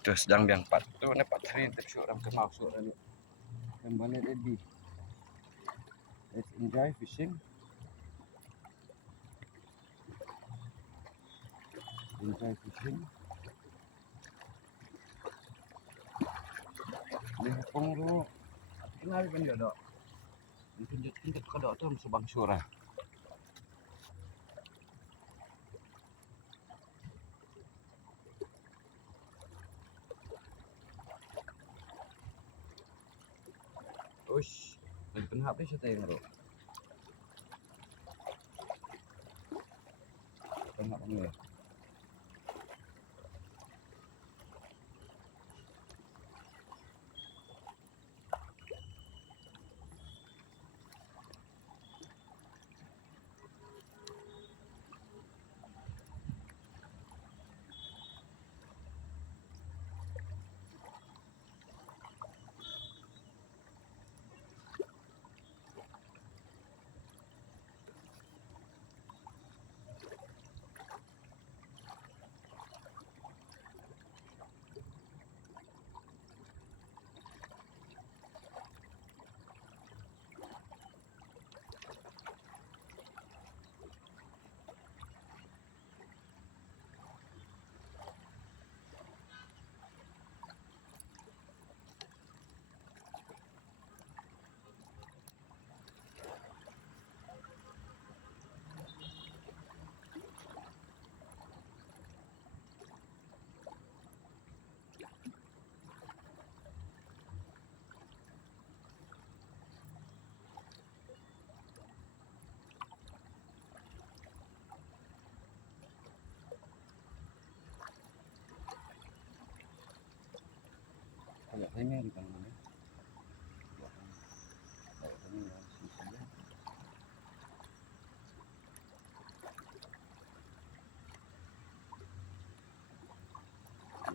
Tu sedang biang pat. Tu dapat train tapi orang ke masuk tadi. Kembali ready. Let's enjoy fishing. Enjoy fishing. Ni pong ro. Kenal kan dia dok. Tunjuk ke dok tu sebang surah. Ush, penhap ni saya tengok dok. Penhap ni. Agak ini di kanan ni. Ini yang sisinya.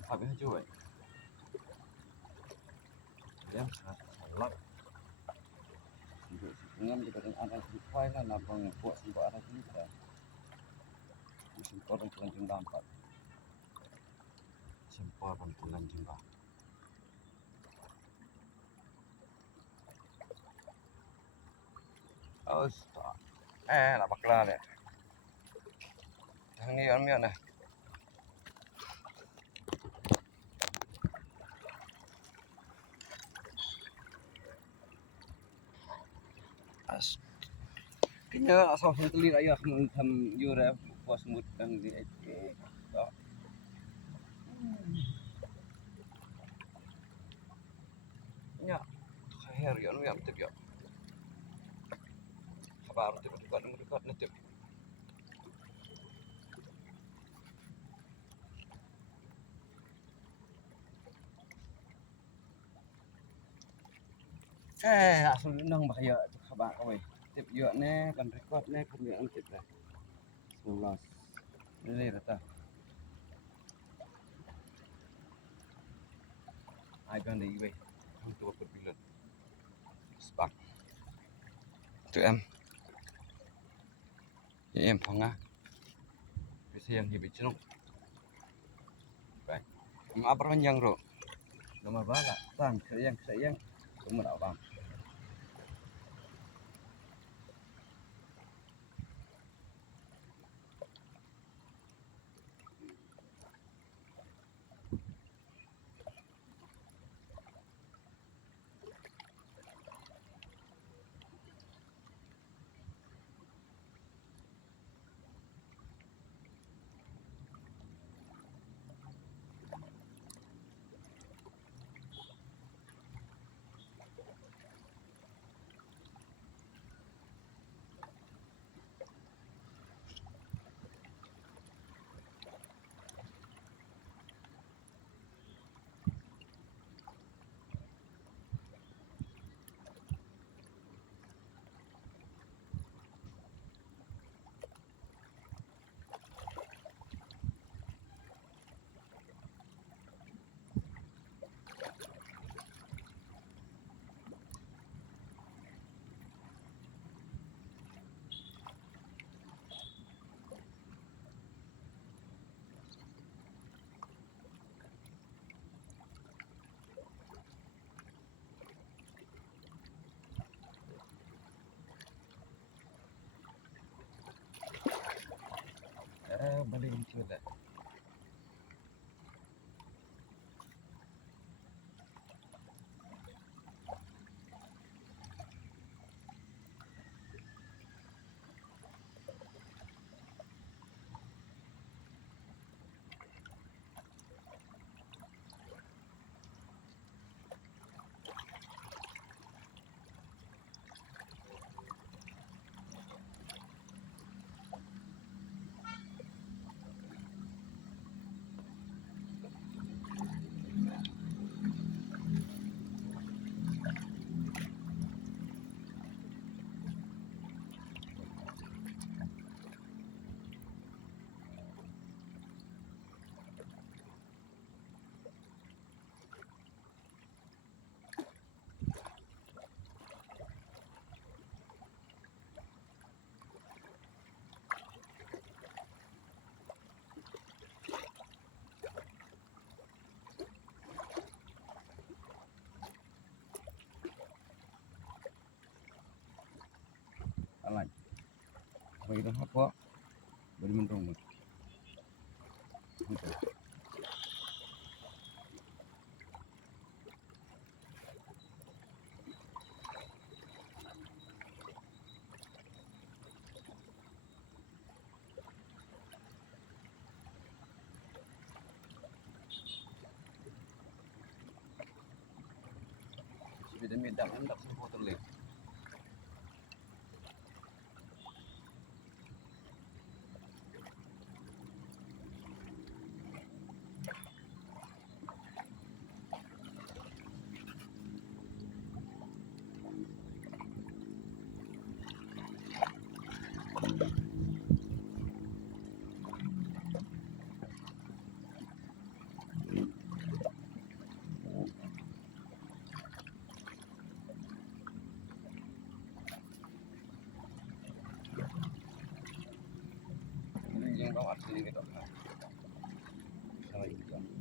Habis cuy. Yang salah. Dengan kita ada supply lah nabang buat sebab ada kita. Simpor dan kelanjung dampak. Simpor dan kelanjung dampak. Oh, stop. Nak bakla ni. Yang ni yang ni. Kena asal telir ayah tham yura puas mut dan di nya khair ya nu yang tip ya kabar tip dekat netip asal nang bahaya tu kabar kau tip yo ne kan record ne kan yang tip dah 11 ini rata ai kan di we untuk berpilot spark tu em phong á bisa yang hidup cenung baik apa panjang bro nomor bala bang sayang nomor apa bang Panginoon hapo. Bali man rong. Sudah medak hendak semua terleh. Ini yang bawa asli gitu. Sama itu.